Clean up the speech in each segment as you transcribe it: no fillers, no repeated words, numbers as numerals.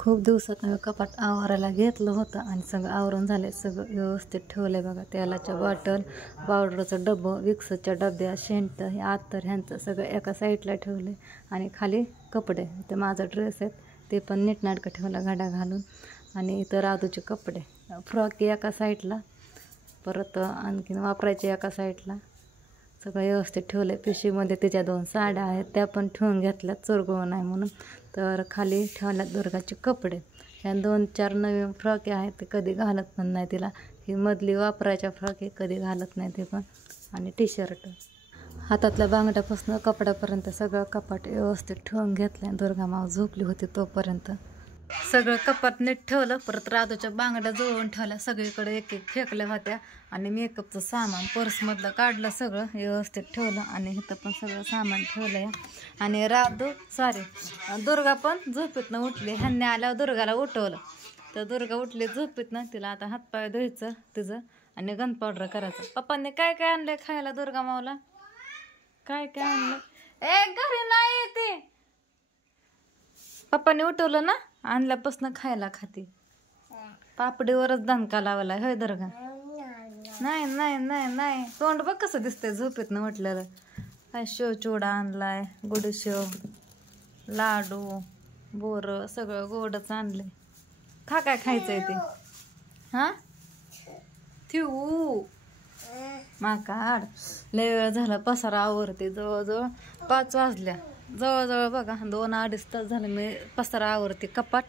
खूप दिवसात मी कपाट आवरायला घेतलं होतं आणि सगळं आवरून झाले, सगळं व्यवस्थित ठेवलं बघा. तेलाच्या बॉटल, पावडरचं डबं, विक्सच्या डब्या, शेंट, हे अत्तर ह्यांचं सगळं एका साईडला ठेवले आणि खाली कपडे, ते माझा ड्रेस आहेत ते पण नीटनाटकं ठेवला घड्या घालून. आणि इथं राधूचे कपडे, फ्रॉक एका साईडला, परत आणखीन वापरायचे एका साईडला, सगळं व्यवस्थित ठेवलं. पिशवीमध्ये तिच्या 2 साड्या आहेत त्या पण ठेवून घेतल्या चुरगळ नाही म्हणून. तर खाली ठेवल्यात दुर्गाचे कपडे. ह्या 2-4 नवीन फ्रॉक आहेत, ते कधी घालत पण नाही तिला. ही मधली वापरायच्या फ्रॉक आहे, कधी घालत नाही ते पण. आणि टी शर्ट, हातातल्या बांगड्यापासून कपड्यापर्यंत सगळं कपाट व्यवस्थित ठेवून घेतलं. दुर्गा माव झोपली होती तोपर्यंत सगळं कपाट नीट ठेवलं. परत राधूच्या बांगड्या जुळवून ठेवल्या, सगळीकडे एक एक फेकल्या होत्या. आणि मेकअपचं सामान पर्समधलं काढलं, सगळं व्यवस्थित ठेवलं. आणि इथं पण सगळं सामान ठेवलं आहे. आणि दुर्गा पण झोपेतनं उठली. ह्यांनी आल्यावर दुर्गाला उठवलं, तर दुर्गा उठली झोपेतनं. तिला आता हातपाय धुवायचं तिचं आणि गन पावडर करायचं. पप्पांनी काय काय आणलंय खायला दुर्गा मावला? काय काय आणलं? घरी नाही येते. पप्पाने उठवलं ना, आणल्यापासून खायला खाते. पापडीवरच दणका लावला होय दुर्गा? नाही नाही नाही नाही, तोंड बघ कसं दिसतंय झोपेतनं म्हटलेलं. काय शेव चिवडा आणलाय, गुडशेव, लाडू, बोर, सगळं गोडच आणलंय. खा, काय खायचंय ते? हा थिऊ माकाड. लय वेळ झाला पसारा आवरते. जवळजवळ 5 वाजल्या, जवळजवळ बघा 2-2.5 तास झालं मी पसारा आवरते. कपाट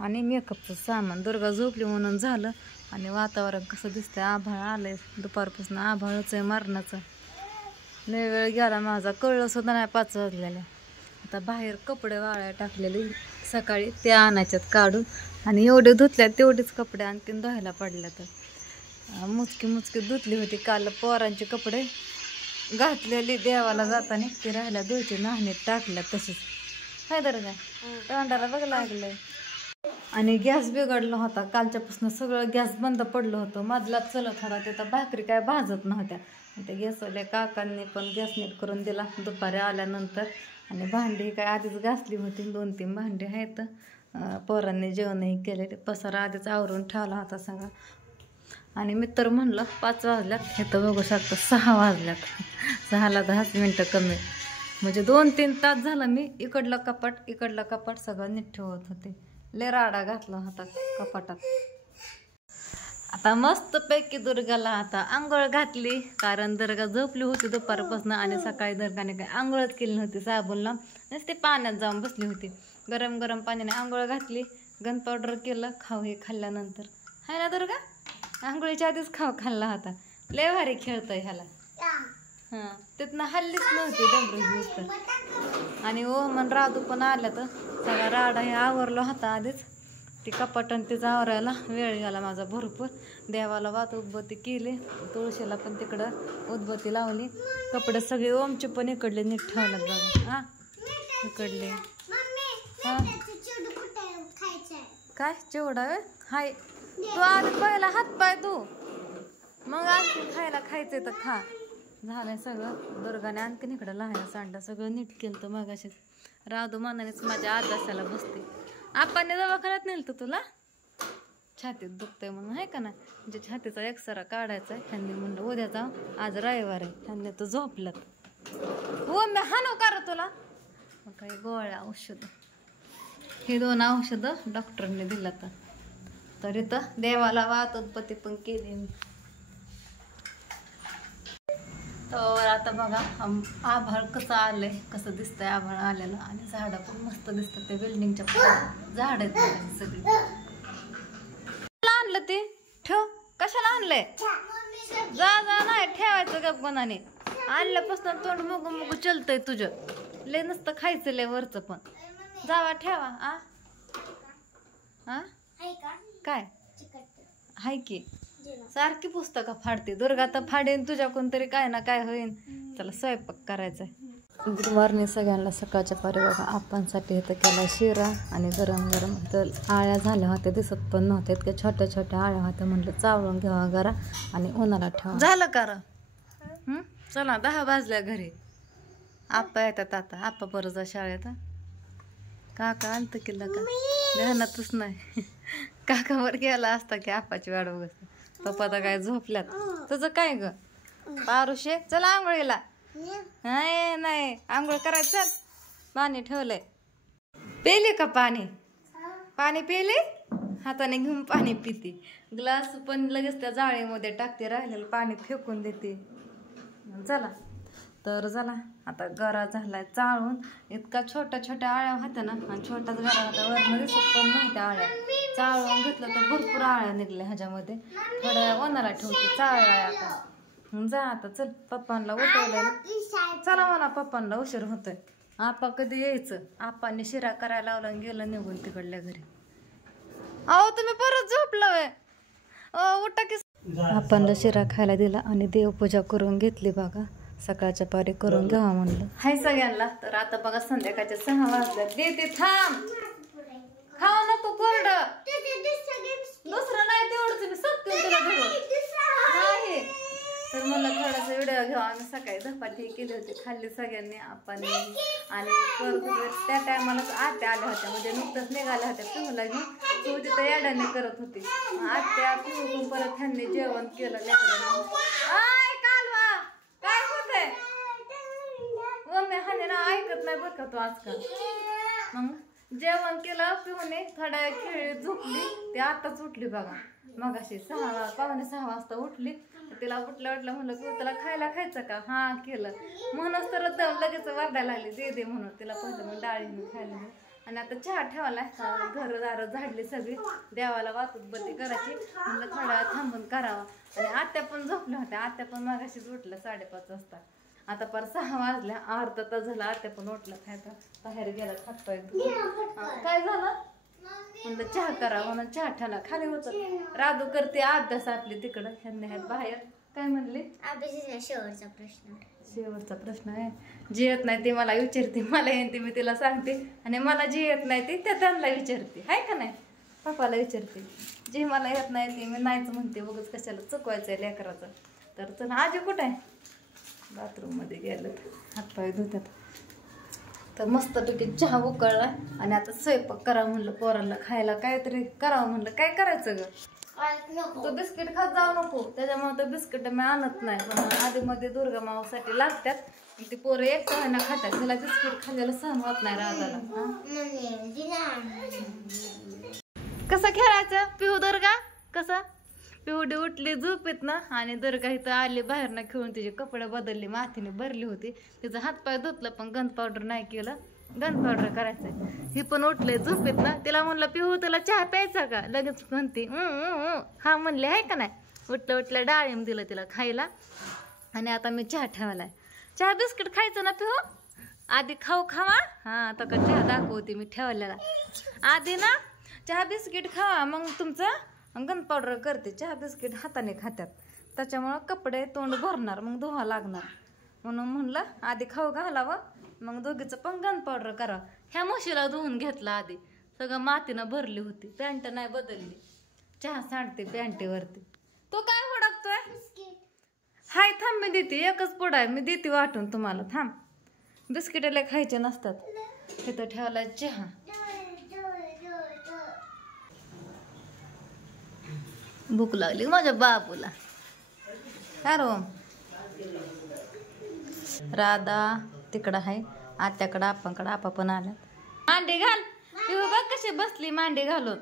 आणि मेकअपचं सामान. दुर्गा झोपली म्हणून झालं. आणि वातावरण कसं दिसतंय, आभाळ आलंय दुपारपासून, आभाळच आहे मरणाचं. लय वेळ गेला माझा, कळलं सुद्धा नाही 5 वाजलेल्या. आता बाहेर कपडे वाळायला टाकलेले सकाळी, ते आणायच्यात काढून. आणि एवढे धुतल्या तेवढेच कपडे आणखीन धुवायला पडल्या. तर मुचकी धुतली होती काल पोरांचे कपडे घातलेली देवाला जाताना, ती राहिल्या धुयची, नाहणीत टाकल्या तशीच. काय तर काय तोंडाला बघ लागलंय. आणि गॅस बिघडला होता कालच्यापासून, सगळं गॅस बंद पडलं होतं. मधलाच चलत होता, तिथं भाकरी काय भाजत नव्हत्या. ते गॅसवाल्या काकांनी पण गॅस नीट करून दिला दुपारी आल्यानंतर. आणि भांडी काय आधीच घासली होती, 2-3 भांडी आहेत. पोरांनी जेवणही केले, पसारा आधीच आवरून ठेवला होता सगळा. आणि मी तर म्हणलं 5 वाजल्यात, हे तर बघू शकता 6 वाजल्यात. 6ला 10 मिनटं कमी, म्हणजे 2-3 तास झालं मी इकडलं कपाट सगळं नीट ठेवत होते. लय राडा घातला होता कपाटात. आता मस्तपैकी दुर्गाला आता आंघोळ घातली, कारण दुर्गा झोपली होती दुपारपासून. आणि सकाळी दुर्गाने काय आंघोळच केली नव्हती साबणला, नुसते पाण्यात जाऊन बसली होती. गरम गरम पाण्याने आंघोळ घातली, गन पावडर केलं, खाऊ हे खाल्ल्यानंतर. हाय ना दुर्गा? आंघोळीच्या आधीच खाऊ खाल्ला होता. लय भारी खेळतोय ह्याला. हां, तिथनं हल्लीच नव्हती डमरू घेऊस तर. आणि मन राधू पण आल्या, तर सगळा राडा हे आवरला होता आधीच. ती कपाटन तिचा आवरायला वेळ गेला माझा भरपूर. देवाला वात उदबत्ती केली, तुळशीला पण तिकडं उदबत्ती लावली. कपडे सगळे ओमचे पण इकडले नीट ठेवल्यात बघा. हा इकडले. हा काय चिवडा हाय? तू आधी पहिला हातपाय धु, मग आणखी खायला खायचंय तर खा. झालंय सगळं. दुर्गाने आणखीन इकडं लहान सांडलं, सगळं नीट केलं. तर मग अशीच राधू मनानेच माझ्या अभ्यासाला बसते. आपाने दवाखान्यात नेलं तर तुला छातीत दुखतंय म्हणून, आहे का ना? म्हणजे छातीचा एक्सरा काढायचा आहे. ह्यांनी म्हणलं उद्या जाऊ, आज रविवार आहे. ह्यांनी तर झोपल्यात. हो मी हाणू का तुला? मग काही गोळ्या औषधं, हे 2 औषधं डॉक्टरने दिलं. तर इथं देवाला वात उदबत्ती पण केली मी. तर आता बघा आभाळ कसं आलंय, कसं दिसतंय आभाळ आलेलं. आणि झाडं पण मस्त दिसतात, ते बिल्डिंगच्या झाड आहेत सगळी. आणलं ते ठेव, कशाला आणलंय? जा नाही ठेवायचं गप्पनाने. आणल्यापासून तोंड मुगू चलतंय तुझं. लय नसतं खायचं लय वरचं पण. जावा ठेवा. काय हाय की सारखी पुस्तकं फाडते दुर्गा, तर फाडेन तुझ्या कोणतरी काय ना काय होईन. चला स्वयंपाक करायचा आहे. गुरुवारने सगळ्यांना सकाळच्या पारी बघा आपणसाठी इथं केला शिरा. आणि गरम गरम तर आळ्या झाल्या होत्या, दिसत पण नव्हत्या, इतक्या छोट्या छोट्या आळ्या होत्या. म्हटलं चावळून घ्यावा जरा आणि उन्हाला ठेवा. झालं का? चला 10 वाजल्या घरी. आप्पा येतात आता. आप्पा बरं जा शाळेत. काका आलतं केलं का? ध्यानातच नाही. काकावर गेला असता की आपाची वाट बघत. पप्पा आता काय झोपल्यात. तुझं काय ग पारुशे? चला आंघोळीला. नाही नाही आंघोळ करायचं. चल पाणी ठेवलंय. पेले का पाणी? पाणी पेले? हाताने घेऊन पाणी पिते. ग्लास पण लगेच त्या जाळीमध्ये टाकते, राहिलेलं पाणी फेकून देते. चला तर चला आता गरा झालाय चाळून. इतका छोट्या छोट्या आळ्या होत्या ना, आणि छोटाच गरा होता, वरमध्ये दिसत पण नाही त्या आळ्या. चाळून घेतलं तर भरपूर आळ्या निघल्या ह्याच्यामध्ये. थोड्या वनाला ठेवते चाळल्या आता. जा आता चल, पप्पांना उठवलंय ना. चला म्हणा पप्पांना उशीर होतोय. आपा कधी यायचं? आपाने शिरा करायला लावला आणि गेलं निघून तिकडल्या घरी. अहो तुम्ही परत झोपलं. उठा की. आपणला शिरा खायला दिला आणि देवपूजा करून घेतली बघा. सकाळच्या पारी करून घ्यावा म्हणलं. हाय सगळ्यांना. तर आता बघा संध्याकाळच्या 6 वाजल्या. देते थांब. खाऊ नको कोरड. दुसरं नाही तेवढंच मी सत्य तुला नाही. तर मला थोडासा व्हिडिओ घ्यावा. आम्ही सकाळी धपाटी केली होती, खाल्ली सगळ्यांनी आपाने. आणि त्या टायमाला आत्या आल्या होत्या, म्हणजे नुकतंच निघाल्या होत्या पिहूला घेऊन. तू तिथं याड्याने करत होती. आत्या पिहू परत ह्यांनी जेवण केलं लेकरांनी. कालवा काय होतंय? मम्मी हाने ना ऐकत नाही बरं का तू आजकाल. मग जेवण केलं पिहूने, थोड्या वेळ खेळी झोपली. ती आताच उठली बघा. मग अशी 5:15 वाजता उठली. तिला उठलं म्हणलं की त्याला खायचं का? हा केलं म्हणूनच तर लगेच वरडायला लागली दे दे म्हणून. तिला पहिलं मग डाळी खायला. आणि आता चहा ठेवलाय. घर दार झाडली सगळी, देवाला वातुतबत्ती करायची म्हणलं, थोडा वेळ थांबून करावा. आणि आत्या पण झोपल्या होत्या. आत्या पण मगाशीच उठल्या 5:30 वाजता. आता पर 6 वाजल्या. अर्धा तास झाला आत्या पण उठल्या. खायचा बाहेर गेला खातपाय. काय झालं म्हणलं चहा करा म्हणून चहा ठेवला. खाली होत राधू करते अभ्यास आपली तिकडं. ह्यांनी आहेत बाहेर. काय म्हणले? शेवटचा प्रश्न आहे. जे येत नाही ते मला विचारते, मला येते मी तिला सांगते. आणि मला जे येत नाही ते त्या त्यांना विचारते. आहे का नाही? पप्पाला विचारते. जे मला येत नाही ते मी नाहीच म्हणते. बघच कशाला चुकवायचंय लेकराचं. तर चला आजी कुठं आहे? बाथरूम मध्ये गेलं. हातपाय धुतात. तर मस्तपैकी चहा उकळला आणि आता स्वयंपाक करावं म्हणलं. पोरांना खायला काहीतरी करावं म्हणलं. काय करायचं ग? तो बिस्किट खात जाऊ नको. त्याच्यामुळे तर बिस्किट मी आणत नाही. पण आधी मध्ये दुर्गा माऊसाठी लागतात. ती पोरं एक ना खातात. तिला बिस्किट खाल्ल्याला सहन होत नाही राधाला. कसं खेळायचं पिहू दुर्गा? कसं? पिहुडी उठली झोपेत ना, आणि दुर्गा इथं आली बाहेर ना खेळून. तिचे कपडे बदलले, मातीने भरली होती. तिचं हातपाय धुतलं पण गंध पावडर नाही केलं. गंध पावडर करायचंय. ही पण उठले झोपेत ना. तिला म्हणलं पिहू तुला चहा प्यायचा का? लगेच म्हणते हा म्हणले. आहे का नाही? उठल्या डाळिंब दिलं तिला खायला. आणि आता मी चहा ठेवलाय. चहा बिस्किट खायचं ना पिहू? आधी खावा. हा आता का चहा दाखवते मी ठेवलेला. आधी ना चहा बिस्किट खावा, मग तुमचं गंध पावडर करते. चहा बिस्किट हाताने खात्यात, त्याच्यामुळं कपडे तोंड भरणार, मग धुवा लागणार. म्हणून म्हणलं आधी खाऊ घालावं, मग दोघीचं पण गंध पावडर करावं. ह्या म्हशीला धुवून घेतला आधी. सगळं मातीनं भरली होती. पॅन्ट नाही बदलली. चहा सांडते पॅन्टीवरती. तो काय हुडकतोय? हाय थांब मी देते. एकच पुढं आहे, मी देते वाटून तुम्हाला. थांब. बिस्किटाला खायचे नसतात. तिथं ठेवला चहा. भूक लागली माझ्या बाबूला. हॅलो राधा तिकडं आहे, आत्याकडं आपांकडं. आपा पण आल्या. मांडी घाल. पिहू बघ कशी बसली मांडी घालून.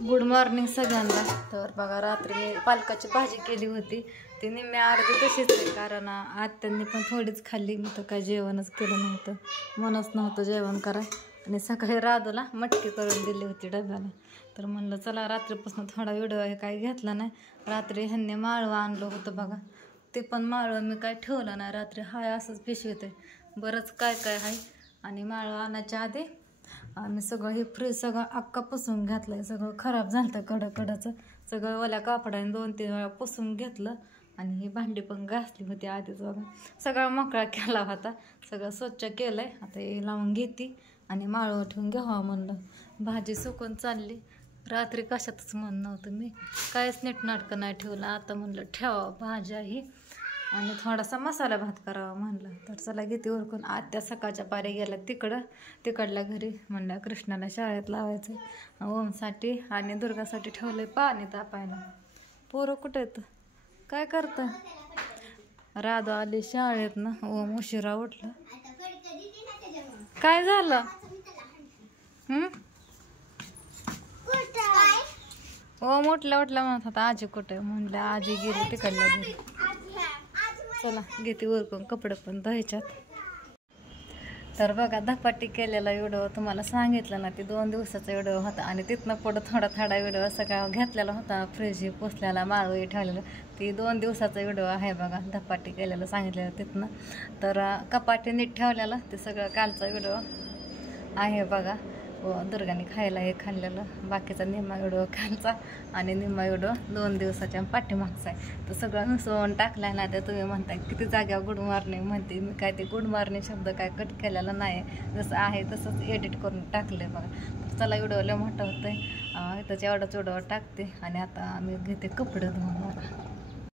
गुड मॉर्निंग सगळ्यांना. तर बघा रात्री मी पालकाची भाजी केली होती. ती निम्मी अर्धी तशीच आहे, कारण आत्यांनी पण थोडीच खाल्ली. मी तर काय जेवणच केलं नव्हतं, मनच नव्हतं जेवण कराय. आणि सकाळी राधूला मटकी करून दिली होती डब्याला. तर म्हणलं चला रात्रीपासून थोडा व्हिडिओ आहे, काही घेतला नाही. रात्री ह्यांनी माळवं आणलं होतं बघा. ते पण माळवं मी काय ठेवलं नाही रात्री. हाय असंच पिशवीत आहे. बरंच काय काय आहे. आणि माळवं आणायच्या आधी आम्ही सगळं हे फ्रीज सगळं अक्का पुसून घेतलं. सगळं खराब झालं कडकडचं. सगळं ओल्या कापडाने 2-3 वेळा पुसून घेतलं. आणि ही भांडी पण घासली होती आधीच बघा. सगळा मोकळा केला होता. सगळं स्वच्छ केलं आहे. आता हे लावून घेते आणि माळवं ठेवून घ्यावं म्हणलं. भाजी सुकून चालली. रात्री कशातच मन नव्हतं, मी काहीच नीटनाटकं नाही ठेवलं. आता म्हणलं ठेवा भाज्या ही. आणि थोडासा मसाला भात करावा म्हणलं. तर चला घेते उरकून. आत्या सकाळच्या पारी गेल्या तिकडल्या घरी. म्हणलं कृष्णाला शाळेत लावायचं, ओमसाठी आणि दुर्गासाठी ठेवलंय पाणी तापायला. पोरं कुठं येतं, काय करतं? राधू आली शाळेत ना, ओम उशिरा उठला. काय झालं? ओम उठल्या म्हणत होता आजी कुठे. म्हणलं आजी गेली तिकडल्या घरी. चला घेते उरकून, कपडे पण धुवायच्यात. तर बघा धपाटी केलेला व्हिडिओ तुम्हाला सांगितलं ना, ती 2 दिवसाचा व्हिडिओ होता. आणि तिथनं पुढं थोडा व्हिडिओ सगळा घेतलेला होता, फ्रीज पोचल्याला माळवही ठेवलेलं. ती 2 दिवसाचा व्हिडिओ आहे बघा, धपाटी केलेलं सांगितलेलं तिथनं. तर कपाटी नीट ठेवलेलं ते सगळं कालचा व्हिडिओ आहे बघा. दुर्गाने खायला हे खाल्लेलं. बाकीचा निम्मा व्हिडिओ कालचा आणि निम्मा व्हिडिओ 2 दिवसाच्या पाठीमागचा आहे. तर सगळं मिसळून टाकला ना. तर तुम्ही म्हणताय किती जाग्यावर गुड मॉर्निंग म्हणते मी, काय ते गुड मॉर्निंग शब्द काय कट केलेला नाही, जसं आहे तसंच एडिट करून टाकले बघा. तर चला व्हिडिओ लय मोठा होतोय, त्याच्या एवढाच व्हिडिओ टाकते. आणि आता आम्ही घेते कपडे धुवून बघा.